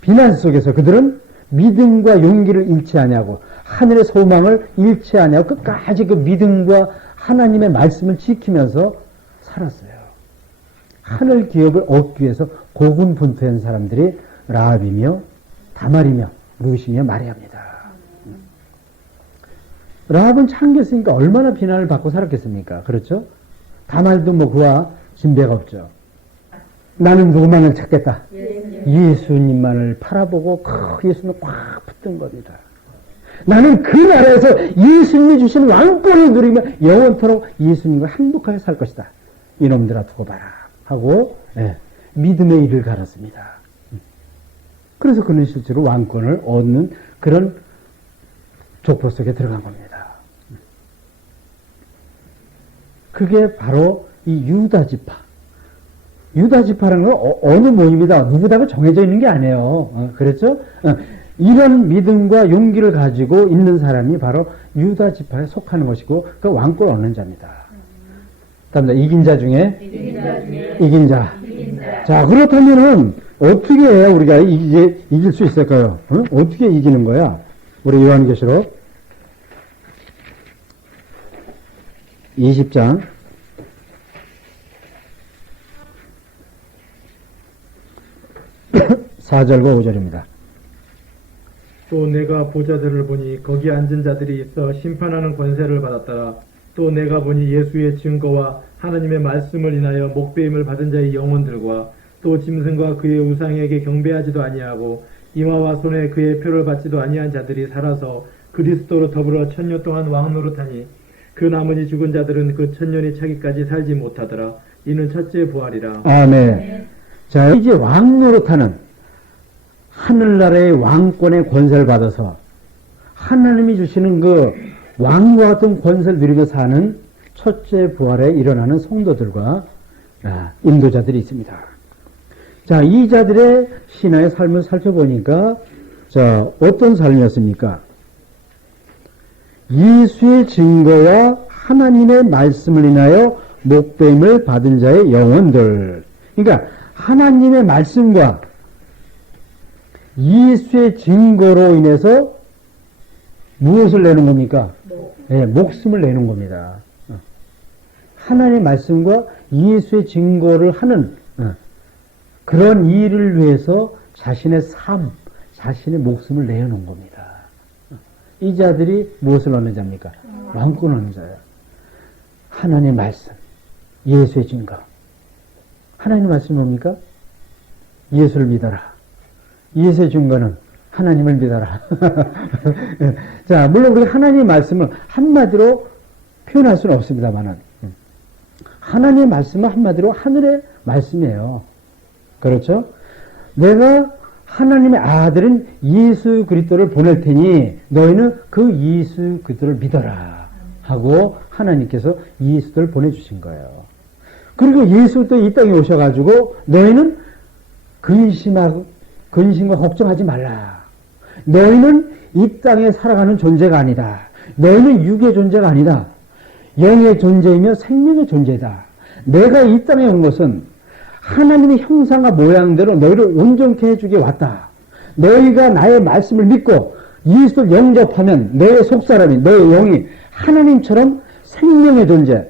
비난 속에서 그들은 믿음과 용기를 잃지 아니하고 하늘의 소망을 잃지 아니하고 끝까지 그 믿음과 하나님의 말씀을 지키면서 살았어요. 하늘 기업을 얻기 위해서 고군분투한 사람들이 라합이며 다말이며 룻이며 마리아입니다. 라합은 창기였으니까 얼마나 비난을 받고 살았겠습니까? 그렇죠? 다말도 뭐 그와 진배가 없죠. 나는 누구만을 찾겠다. 예수님만을 바라보고 그 예수님을 꽉 붙든 겁니다. 나는 그 나라에서 예수님이 주신 왕권을 누리며 영원토록 예수님과 행복하게 살 것이다. 이놈들아 두고 봐라 하고 믿음의 일을 갈았습니다. 그래서 그는 실제로 왕권을 얻는 그런 족보 속에 들어간 겁니다. 그게 바로 이 유다 지파. 유다 지파라는 건 어느 모임이다. 누구다가 정해져 있는 게 아니에요. 그랬죠? 이런 믿음과 용기를 가지고 있는 사람이 바로 유다 지파에 속하는 것이고 그 왕권을 얻는 자입니다. 다음 이긴 자 중에 이긴 자. 자, 그렇다면은 어떻게 해야 우리가 이길 수 있을까요? 어떻게 이기는 거야? 우리 요한계시록 20장 4절과 5절입니다. 또 내가 보좌들을 보니 거기 앉은 자들이 있어 심판하는 권세를 받았더라. 또 내가 보니 예수의 증거와 하나님의 말씀을 인하여 목배임을 받은 자의 영혼들과 또 짐승과 그의 우상에게 경배하지도 아니하고 이마와 손에 그의 표를 받지도 아니한 자들이 살아서 그리스도로 더불어 천년 동안 왕노릇하니 그 나머지 죽은 자들은 그 천년이 차기까지 살지 못하더라. 이는 첫째 부활이라. 아멘. 자, 이제 왕노릇하는 하늘나라의 왕권의 권세를 받아서 하나님이 주시는 그 왕과 같은 권세를 누리며 사는 첫째 부활에 일어나는 성도들과 인도자들이 있습니다. 자, 이 자들의 신앙의 삶을 살펴보니까 자, 어떤 삶이었습니까? 예수의 증거와 하나님의 말씀을 인하여 목배임을 받은 자의 영혼들. 그러니까 하나님의 말씀과 예수의 증거로 인해서 무엇을 내는 겁니까? 목숨을 내는 겁니다. 하나님의 말씀과 예수의 증거를 하는 그런 일을 위해서 자신의 삶, 자신의 목숨을 내놓은 겁니다. 이 자들이 무엇을 얻는 자입니까? 왕권을 얻는 자예요. 하나님의 말씀, 예수의 증거. 하나님의 말씀이 뭡니까? 예수를 믿어라. 예수의 증거는 하나님을 믿어라. 자, 물론 우리가 하나님의 말씀을 한마디로 표현할 수는 없습니다만은 하나님의 말씀은 한마디로 하늘의 말씀이에요. 그렇죠? 내가 하나님의 아들은 예수 그리스도를 보낼 테니 너희는 그 예수 그리스도를 믿어라 하고 하나님께서 예수를 보내주신 거예요. 그리고 예수도 이 땅에 오셔가지고 너희는 근심과 걱정하지 말라. 너희는 이 땅에 살아가는 존재가 아니다. 너희는 육의 존재가 아니다. 영의 존재이며 생명의 존재다. 내가 이 땅에 온 것은 하나님의 형상과 모양대로 너희를 온전케 해주게 왔다. 너희가 나의 말씀을 믿고 예수를 영접하면 너의 속사람이, 너의 영이 하나님처럼 생명의 존재,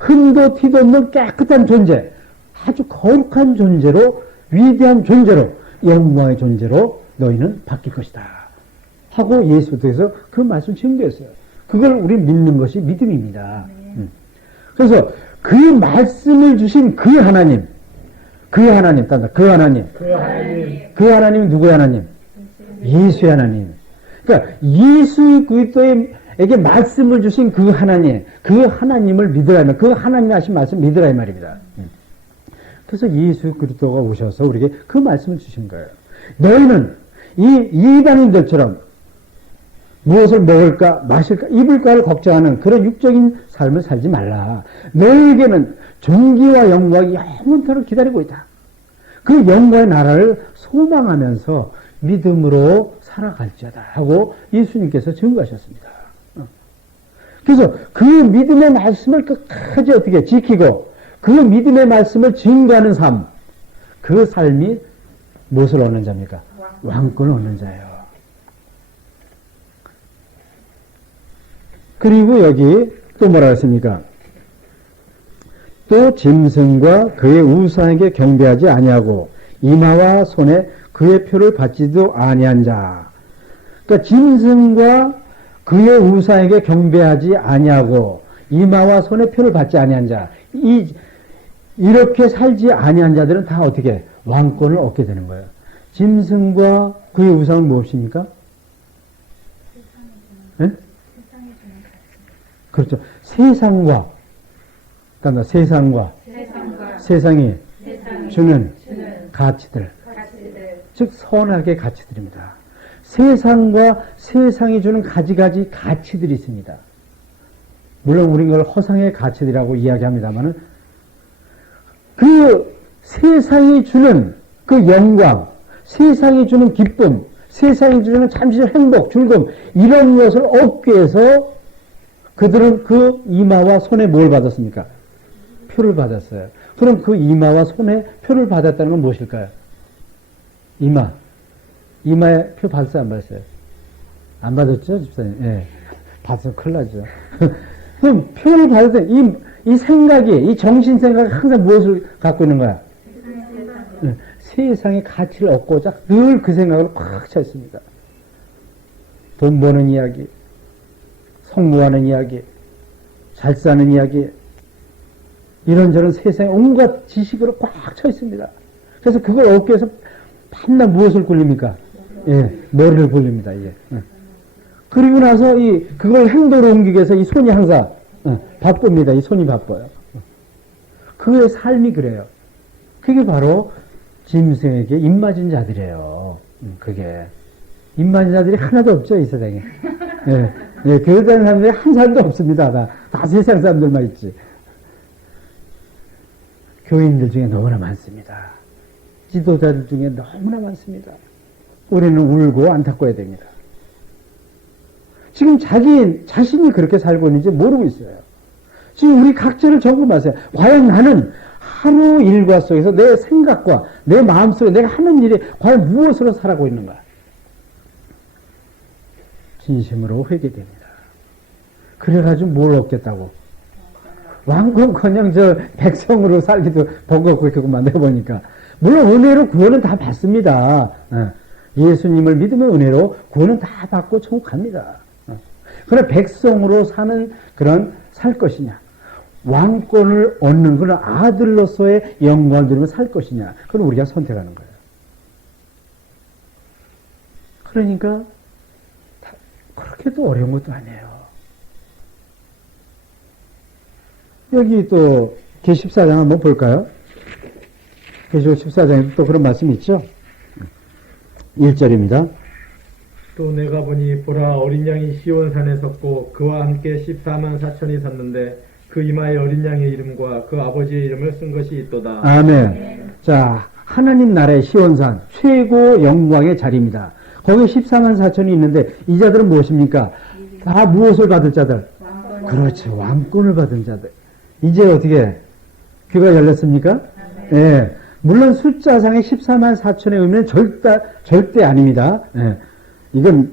흠도 티도 없는 깨끗한 존재, 아주 거룩한 존재로, 위대한 존재로, 영광의 존재로 너희는 바뀔 것이다 하고 예수께서 그 말씀을 증거했어요. 그걸 우리 믿는 것이 믿음입니다. 그래서 그 말씀을 주신 그 하나님, 그 하나님, 그 하나님은 누구의 하나님? 예수의 하나님. 그러니까 예수 그리스도에게 말씀을 주신 그 하나님, 그 하나님을 믿으라, 그 하나님이 하신 말씀 믿으라 이 말입니다. 그래서 예수 그리스도가 오셔서 우리에게 그 말씀을 주신 거예요. 너희는 이 이방인들처럼 무엇을 먹을까 마실까 입을까를 걱정하는 그런 육적인 삶을 살지 말라. 너희에게는 존귀와 영광이 영원토록 기다리고 있다. 그 영광의 나라를 소망하면서 믿음으로 살아갈지어다 하고 예수님께서 증거하셨습니다. 그래서 그 믿음의 말씀을 끝까지 어떻게 지키고 그 믿음의 말씀을 증거하는 삶, 그 삶이 무엇을 얻는 자입니까? 왕권을 얻는 자예요. 그리고 여기 또 뭐라 했습니까? 또 짐승과 그의 우상에게 경배하지 아니하고 이마와 손에 그의 표를 받지도 아니한 자. 그러니까 짐승과 그의 우상에게 경배하지 아니하고 이마와 손에 표를 받지 아니한 자. 이렇게 살지 아니한 자들은 다 어떻게 왕권을 얻게 되는 거예요. 짐승과 그의 우상은 무엇입니까? 네? 그렇죠. 세상과 세상이 주는 가치들, 즉 선악의 가치들입니다. 세상과 세상이 주는 가지가지 가치들이 있습니다. 물론 우리는 그걸 허상의 가치들이라고 이야기합니다만은 그 세상이 주는 그 영광, 세상이 주는 기쁨, 세상이 주는 잠시의 행복, 즐거움 이런 것을 얻기 위해서 그들은 그 이마와 손에 뭘 받았습니까? 표를 받았어요. 그럼 그 이마와 손에 표를 받았다는 건 무엇일까요? 이마에 표 받았어요? 안 받았어요? 안 받았죠, 집사님? 예. 받아서 큰일 나죠. 그럼 표를 받을 때 이 생각이, 이 정신 생각이 항상 무엇을 갖고 있는 거야? 세상의 가치를 얻고자 늘 그 생각으로 꽉 차 있습니다. 돈 버는 이야기, 성공하는 이야기, 잘 사는 이야기, 이런저런 세상에 온갖 지식으로 꽉 차 있습니다. 그래서 그걸 얻기 위해서 밤낮 무엇을 굴립니까? 예, 머리를 굴립니다, 이게. 그리고 나서 그걸 행동으로 옮기기 위해서 이 손이 항상 바쁩니다. 이 손이 바빠요. 그의 삶이 그래요. 그게 바로 짐승에게 입맞은 자들이에요. 그게. 입맞은 자들이 하나도 없죠, 이 세상에. 예, 예, 교회 다니는 사람들이 한 사람도 없습니다. 다 세상 사람들만 있지. 교인들 중에 너무나 많습니다. 지도자들 중에 너무나 많습니다. 우리는 울고 안타까워야 됩니다. 지금 자신이 그렇게 살고 있는지 모르고 있어요. 지금 우리 각자를 점검하세요. 과연 나는 하루 일과 속에서 내 생각과 내 마음속에 내가 하는 일이 과연 무엇으로 살아가고 있는가? 진심으로 회개됩니다. 그래가지고 뭘 얻겠다고? 왕권커녕 백성으로 살기도 버겁고 그렇게 만들어보니까. 물론 은혜로 구원은 다 받습니다. 예수님을 믿으면 은혜로 구원은 다 받고 천국 갑니다. 그러나 백성으로 사는 그런 살 것이냐, 왕권을 얻는 그런 아들로서의 영광을 누리며 살 것이냐, 그건 우리가 선택하는 거예요. 그러니까 그렇게 또 어려운 것도 아니에요. 여기 또 계시 14장 한번 볼까요? 계시 14장에 또 그런 말씀이 있죠. 1절입니다. 또 내가 보니 보라 어린 양이 시온산에 섰고 그와 함께 14만 4천이 섰는데 그 이마에 어린 양의 이름과 그 아버지의 이름을 쓴 것이 있도다. 아멘. 자, 하나님 나라의 시온산 최고 영광의 자리입니다. 거기에 14만 4천이 있는데 이 자들은 무엇입니까? 다 무엇을 받을 자들? 그렇죠. 왕권을 받은 자들. 이제 어떻게 귀가 열렸습니까? 예. 물론 숫자상의 14만 4천의 의미는 절대 아닙니다. 예. 이건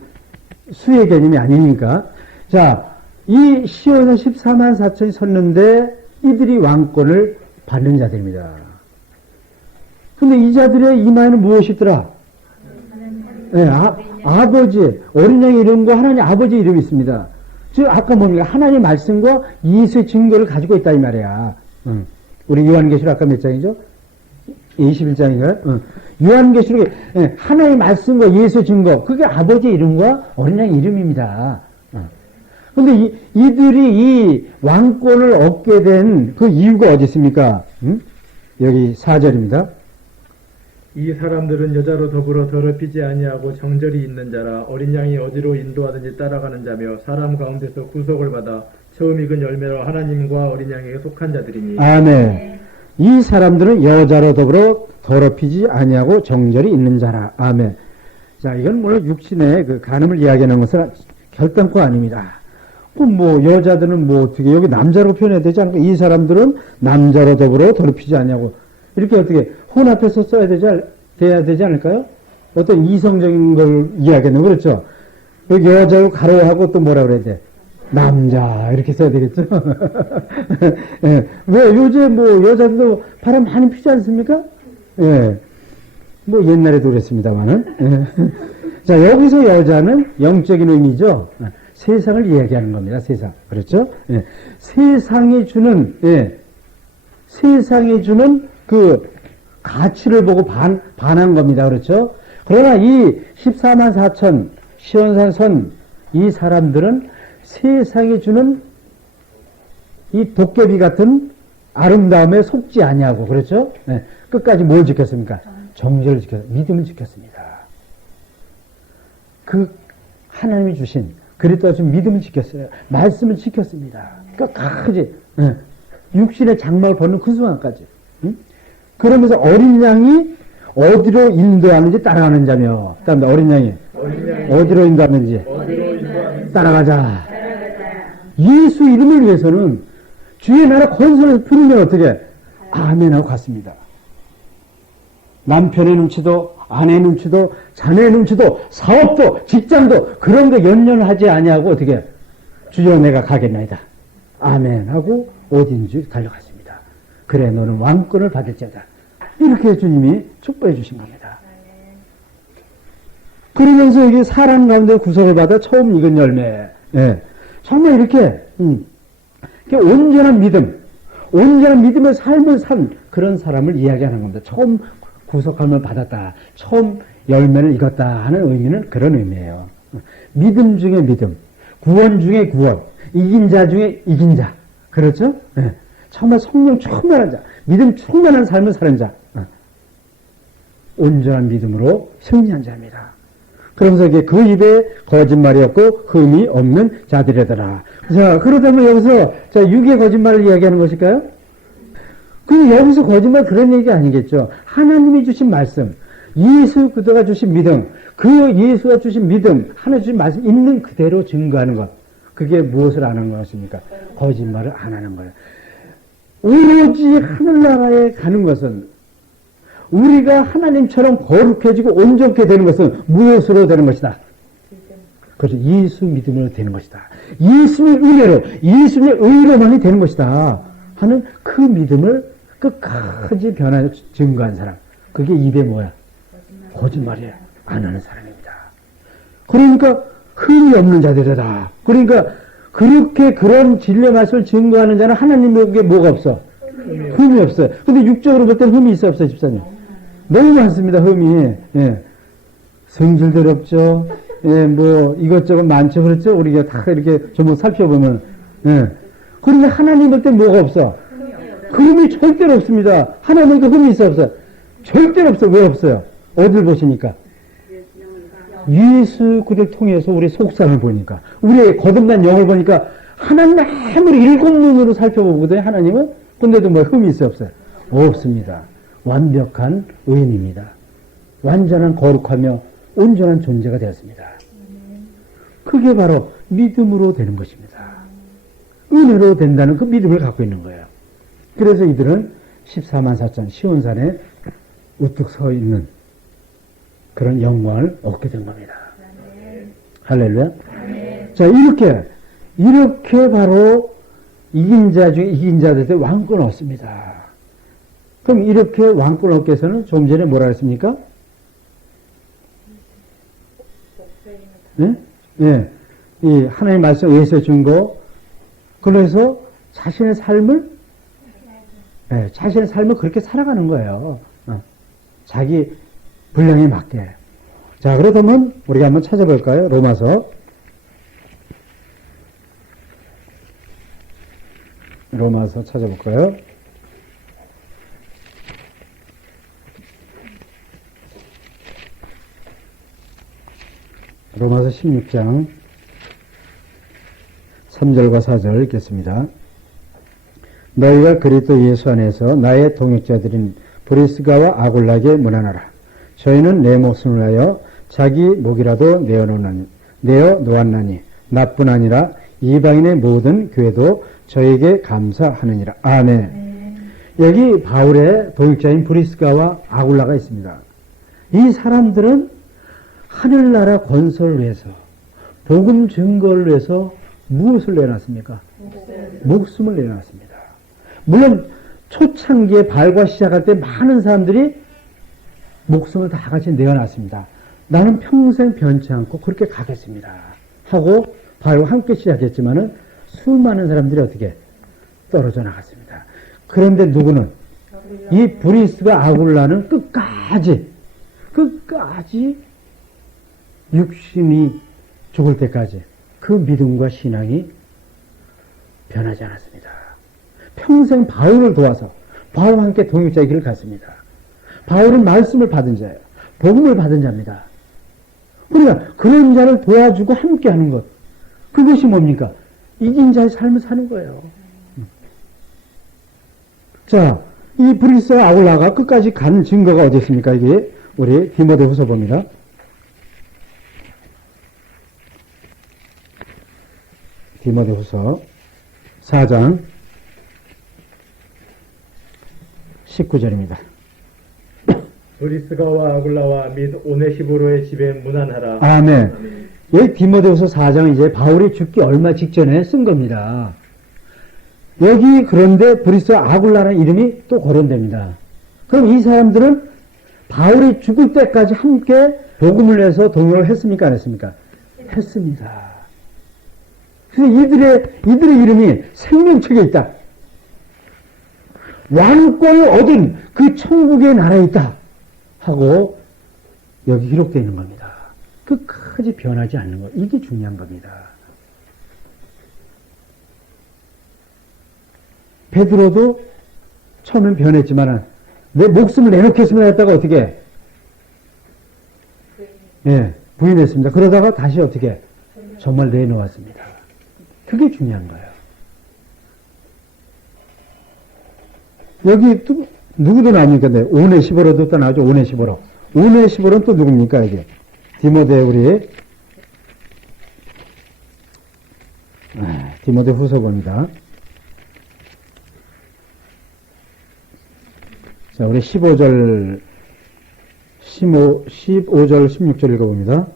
수의 개념이 아니니까. 자, 이 시온은 14만 4천이 섰는데 이들이 왕권을 받는 자들입니다. 근데 이 자들의 이마에는 무엇이 있더라? 네, 아버지, 어린 양의 이름과 하나님 아버지 이름이 있습니다. 즉, 아까 뭡니까? 하나님 말씀과 예수의 증거를 가지고 있다, 이 말이야. 우리 요한계시록 아까 몇 장이죠? 21장인가요? 요한계시록에 하나님 말씀과 예수의 증거, 그게 아버지의 이름과 어린 양의 이름입니다. 근데 이들이 이 왕권을 얻게 된 그 이유가 어디 있습니까? 여기 4절입니다. 이 사람들은 여자로 더불어 더럽히지 아니하고 정절이 있는 자라 어린 양이 어디로 인도하든지 따라가는 자며 사람 가운데서 구속을 받아 처음 익은 열매로 하나님과 어린 양에게 속한 자들이니. 아멘. 이 사람들은 여자로 더불어 더럽히지 아니하고 정절이 있는 자라. 아멘. 자, 이건 물론 육신의 그 간음을 이야기하는 것은 결단코 아닙니다. 그럼 뭐 여자들은 뭐 어떻게 여기 남자로 표현해야 되지 않을까? 이 사람들은 남자로 더불어 더럽히지 아니하고 이렇게 어떻게 혼합해서 써야 돼야 되지 않을까요? 어떤 이성적인 걸 이야기하는 거 그렇죠? 여기 여자로 가로하고 또 뭐라 그래야 돼? 남자 이렇게 써야 되겠죠? 예. 왜 요즘 뭐 여자들도 바람 많이 피지 않습니까? 예. 뭐 옛날에도 그랬습니다만은. 예. 자, 여기서 여자는 영적인 의미죠. 세상을 이야기하는 겁니다. 세상. 그렇죠? 예. 세상이 주는 그 가치를 보고 반한 겁니다. 그렇죠? 그러나 이 14만 4천 시온산 선 이 사람들은 세상이 주는 이 도깨비 같은 아름다움에 속지 아니하고 그렇죠? 네. 끝까지 뭘 지켰습니까? 정죄를 지켰습니다. 믿음을 지켰습니다. 그 하나님이 주신 그리스도가 주신 믿음을 지켰어요. 말씀을 지켰습니다. 끝까지 육신의 장막을 벗는 그 순간까지. 그러면서 어린 양이 어디로 인도하는지 따라가는 자며, 그다음에 어린 양이 어디로 인도하는지 따라가자. 예수 이름을 위해서는 주의 나라 권선을 부르면 어떻게 아멘하고 갔습니다. 남편의 눈치도 아내의 눈치도 자녀의 눈치도 사업도 직장도 그런 거 연연하지 아니하고 어떻게 주여 내가 가겠나이다. 아멘하고 어딘지 달려갔습니다. 그래 너는 왕권을 받을 자다. 이렇게 주님이 축복해 주신 겁니다. 그러면서 이게 사람 가운데 구속을 받아 처음 익은 열매. 예. 정말 이렇게 온전한 믿음의 삶을 산 그런 사람을 이야기하는 겁니다. 처음 구속함을 받았다. 처음 열매를 익었다 하는 의미는 그런 의미예요. 믿음 중에 믿음, 구원 중에 구원, 이긴 자 중에 이긴 자. 그렇죠? 예. 정말 성령 충만한 자, 믿음 충만한 삶을 사는 자. 온전한 믿음으로 승리한 자입니다. 그러면서 이게 그 입에 거짓말이 없고 흠이 없는 자들이더라. 자, 그러다면 여기서 자, 육의 거짓말을 이야기하는 것일까요? 그 여기서 거짓말 그런 얘기 아니겠죠. 하나님이 주신 말씀, 예수 그도가 주신 믿음, 그 예수가 주신 믿음, 하나님 주신 말씀 있는 그대로 증거하는 것. 그게 무엇을 안 한 것입니까? 거짓말을 안 하는 거예요. 오로지 하늘나라에 가는 것은 우리가 하나님처럼 거룩해지고 온전케 되는 것은 무엇으로 되는 것이다? 그래서 예수 믿음으로 되는 것이다. 예수의 은혜로, 예수의 의로만이 되는 것이다 하는 그 믿음을 끝까지 변화해서 증거한 사람. 그게 입에 뭐야? 거짓말이야. 안 하는 사람입니다. 그러니까 흠이 없는 자들이다. 그러니까 그렇게 그런 진리의 말씀을 증거하는 자는 하나님에게 뭐가 없어? 흠이 없어요. 근데 육적으로 볼 때는 흠이 있어 없어요, 집사님? 너무 많습니다, 흠이. 예. 성질들 없죠. 예, 뭐 이것저것 많죠, 그렇죠? 우리가 다 이렇게 전부 살펴보면. 예. 그런데 하나님 볼 때 뭐가 없어? 흠이 절대로 없습니다. 하나님께 흠이 있어 없어요? 절대로 없어요. 왜 없어요? 어딜 보시니까? 예수 그를 통해서 우리 속상을 보니까, 우리의 거듭난 영을 보니까 하나님 아무리 일곱 눈으로 살펴보거든요, 하나님은. 근데도 뭐 흠이 있어 없어요? 없습니다. 완벽한 의인입니다. 완전한 거룩하며 온전한 존재가 되었습니다. 그게 바로 믿음으로 되는 것입니다. 은혜로 된다는 그 믿음을 갖고 있는 거예요. 그래서 이들은 14만 4천 시온산에 우뚝 서 있는 그런 영광을 얻게 된 겁니다. 할렐루야. 자, 이렇게 바로 이긴 자 중에 이긴 자들한테 왕권을 얻습니다. 그럼 이렇게 왕권을 얻기 위해서는 조금 전에 뭐라 했습니까? 예? 예. 이 하나님 말씀 의해서 준 거, 그래서 자신의 삶을 그렇게 살아가는 거예요. 자기 분량에 맞게. 자, 그렇다면 우리가 한번 찾아볼까요? 로마서 찾아볼까요? 로마서 16장 3절과 4절 읽겠습니다. 너희가 그리스도 예수 안에서 나의 동역자들인 브리스가와 아굴라에게 문안하라. 저희는 내 목숨을 위하여 자기 목이라도 내어 놓았나니 나뿐 아니라 이방인의 모든 교회도 저에게 감사하느니라. 아멘. 여기 바울의 동역자인 브리스가와 아굴라가 있습니다. 이 사람들은 하늘나라 건설을 위해서, 복음 증거를 위해서 무엇을 내놨습니까? 목숨을 내놨습니다. 물론 초창기에 바울과 시작할 때 많은 사람들이 목숨을 다 같이 내어놨습니다. 나는 평생 변치 않고 그렇게 가겠습니다 하고 바울과 함께 시작했지만은 수많은 사람들이 어떻게 떨어져 나갔습니다. 그런데 누구는 이 브리스가 아굴라는 끝까지 육신이 죽을 때까지 그 믿음과 신앙이 변하지 않았습니다. 평생 바울을 도와서 바울과 함께 동역자의 길을 갔습니다. 바울은 말씀을 받은 자예요. 복음을 받은 자입니다. 우리가 그런 자를 도와주고 함께 하는 것, 그것이 뭡니까? 이긴 자의 삶을 사는 거예요. 자, 이 브리스와 아굴라가 끝까지 간 증거가 어디 있습니까? 이게 우리 디모데후서 봅니다. 디모데후서 4장 19절입니다. 브리스가와 아굴라와 및 오네시보로의 집에 문안하라. 아멘. 여기 디모데후서 4장 이제 바울이 죽기 얼마 직전에 쓴 겁니다. 여기 그런데 브리스와 아굴라라는 이름이 또 거론됩니다. 그럼 이 사람들은 바울이 죽을 때까지 함께 복음을 내서 동역을 했습니까? 안 했습니까? 했습니다. 그래서 이들의 이름이 생명책에 있다. 왕권을 얻은 그 천국의 나라에 있다. 하고 여기 기록되어 있는 겁니다. 끝까지 변하지 않는 것. 이게 중요한 겁니다. 베드로도 처음엔 변했지만 내 목숨을 내놓겠습니다 했다가 어떻게? 예, 부인했습니다. 그러다가 다시 어떻게? 정말 내놓았습니다. 그게 중요한 거예요. 여기 또 누구도 나옵니까? 네, 오네시보로도 또 나오죠. 오네시보로. 오네시보로는 또 누굽니까? 이게 디모데 우리 디모데 후서봅니다. 자, 우리 15절 16절 읽어봅니다.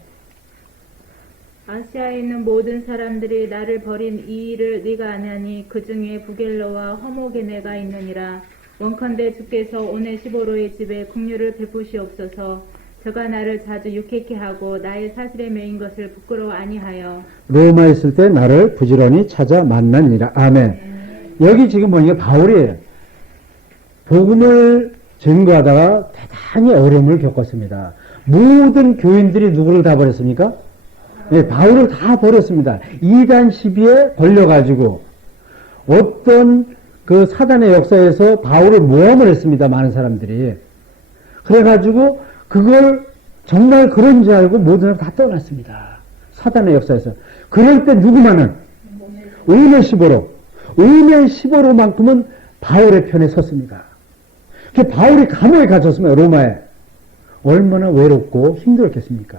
아시아에 있는 모든 사람들이 나를 버린 이 일을 네가 아냐니 그 중에 부겔로와 허모게네가 있느니라. 원컨대 주께서 오네시보로의 집에 긍휼을 베푸시옵소서. 저가 나를 자주 유쾌케 하고 나의 사실에 매인 것을 부끄러워 아니하여 로마에 있을 때 나를 부지런히 찾아 만나니라. 아멘. 여기 지금 보니까 바울이 복음을 증거하다가 대단히 어려움을 겪었습니다. 모든 교인들이 누구를 다 버렸습니까? 네, 바울을 다 버렸습니다. 이단 시비에 걸려가지고 어떤 그 사단의 역사에서 바울을 모함을 했습니다. 많은 사람들이. 그래가지고 그걸 정말 그런 줄 알고 모든 사람 다 떠났습니다. 사단의 역사에서. 그럴 때 누구만은 오네시보로만큼은 바울의 편에 섰습니다. 바울이 감옥에 갇혔습니다. 로마에. 얼마나 외롭고 힘들었겠습니까?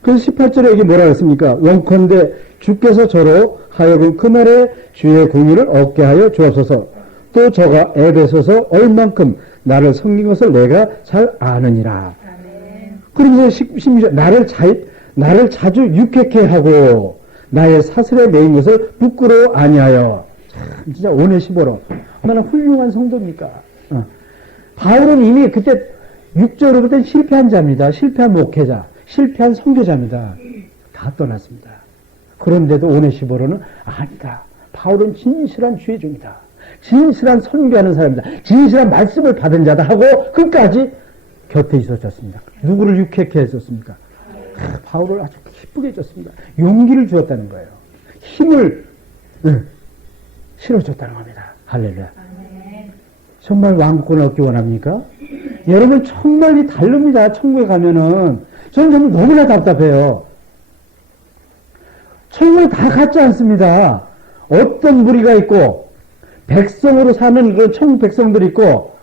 그래서 18절에 이게 뭐라 그랬습니까? 원컨대 주께서 저로 하여금 그날의 주의 공의를 얻게 하여 주옵소서. 또 저가 에베소서 얼만큼 나를 섬긴 것을 내가 잘 아느니라. 그러면서 16절 나를 자주 유쾌케 하고 나의 사슬에 매인 것을 부끄러워 아니하여. 참 진짜 오네시보로 얼마나 훌륭한 성도입니까? 바울은 이미 그때 6절을 볼 땐 실패한 자입니다. 실패한 목회자, 실패한 선교자입니다. 다 떠났습니다. 그런데도 오네시보로는 아니다. 바울은 진실한 주의 종이다. 진실한 선교하는 사람이다. 진실한 말씀을 받은 자다 하고 끝까지 곁에 있어줬습니다. 누구를 유쾌케 했었습니까? 바울을 아주 기쁘게 해줬습니다. 용기를 주었다는 거예요. 힘을 실어줬다는 겁니다. 할렐루야. 정말 왕국을 얻기 원합니까? 여러분 정말 다릅니다. 천국에 가면은 저는 정말 너무나 답답해요. 천국에 다 같지 않습니다. 어떤 무리가 있고 백성으로 사는 그런 천국 백성들이 있고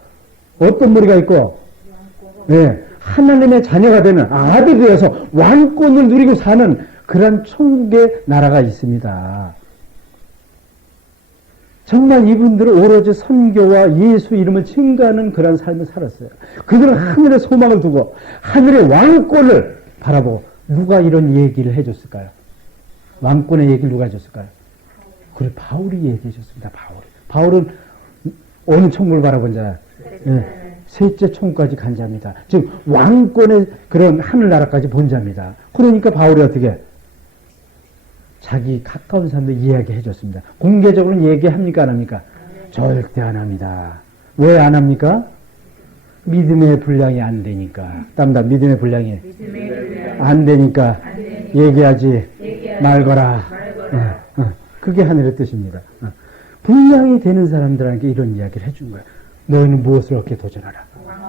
어떤 무리가 있고 하나님의 자녀가 되는 아들이 되어서 왕권을 누리고 사는 그런 천국의 나라가 있습니다. 정말 이분들은 오로지 선교와 예수 이름을 증거하는 그런 삶을 살았어요. 그들은 하늘의 소망을 두고 하늘의 왕권을 바라보고 누가 이런 얘기를 해줬을까요? 왕권의 얘기를 누가 해줬을까요? 그래 바울이 얘기해 줬습니다. 바울은 어느 천국을 바라본 자예요? 셋째 천국까지 간 자입니다. 즉 왕권의 그런 하늘나라까지 본 자입니다. 그러니까 바울이 어떻게 자기 가까운 사람들 이야기해 줬습니다. 공개적으로는 얘기합니까 안 합니까? 절대 안 합니다. 왜 안 합니까? 믿음의 분량이 안 되니까. 믿음의 분량이 안 되니까 얘기하지 말거라. 그게 하늘의 뜻입니다. 분량이 되는 사람들에게 이런 이야기를 해준 거예요. 너희는 무엇을 얻게 도전하라?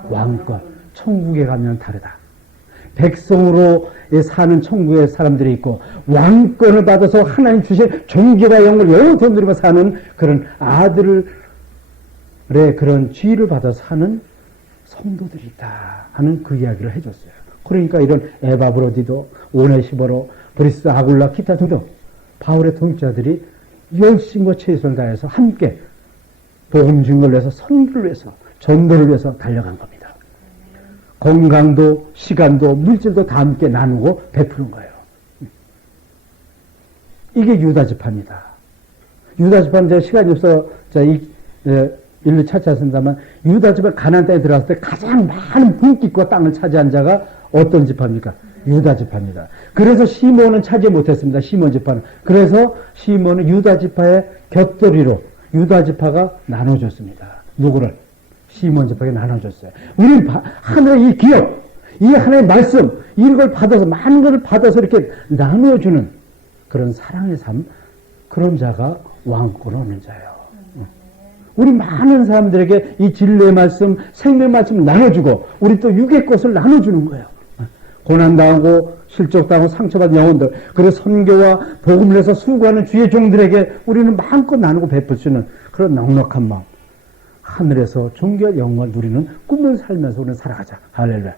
왕권. 천국에 가면 다르다. 백성으로 사는 천국의 사람들이 있고 왕권을 받아서 하나님 주신 존귀와 영광을 영원토록 누리며 사는 그런 아들의 그런 지위를 받아서 사는 성도들이 있다 하는 그 이야기를 해줬어요. 그러니까 이런 에바브로디도 오네시보로 브리스 아굴라 기타 등등 바울의 동자들이 열심과 최선을 다해서 함께 복음 증거를 위해서 선교를 위해서 전도를 위해서 달려간 겁니다. 건강도 시간도 물질도 다 함께 나누고 베푸는 거예요. 이게 유다지파입니다. 유다지파는 제가 시간이 없어 일로 찾지 않습니다만 유다지파 가나안 땅에 들어갔을 때 가장 많은 분깃과 땅을 차지한 자가 어떤 지파입니까? 유다지파입니다. 그래서 시몬은 차지 못했습니다. 시몬 지파는. 그래서 시몬은 유다지파의 곁들이로 유다지파가 나눠줬습니다. 누구를? 시몬 지파에게 나눠줬어요. 우리는 하늘의 이 기업, 이 하나의 말씀, 이걸 받아서, 많은 것을 받아서 이렇게 나누어주는 그런 사랑의 삶, 그런 자가 왕권을 얻는 자예요. 우리 많은 사람들에게 이 진리의 말씀, 생명의 말씀을 나눠주고, 우리 또 육의 것을 나눠주는 거예요. 고난당하고, 실족당하고, 상처받은 영혼들, 그래서 선교와 복음을 해서 수고하는 주의 종들에게 우리는 마음껏 나누고 베풀 수 있는 그런 넉넉한 마음. 하늘에서 존귀한 영광을 누리는 꿈을 살면서 우리는 살아가자. 할렐루야.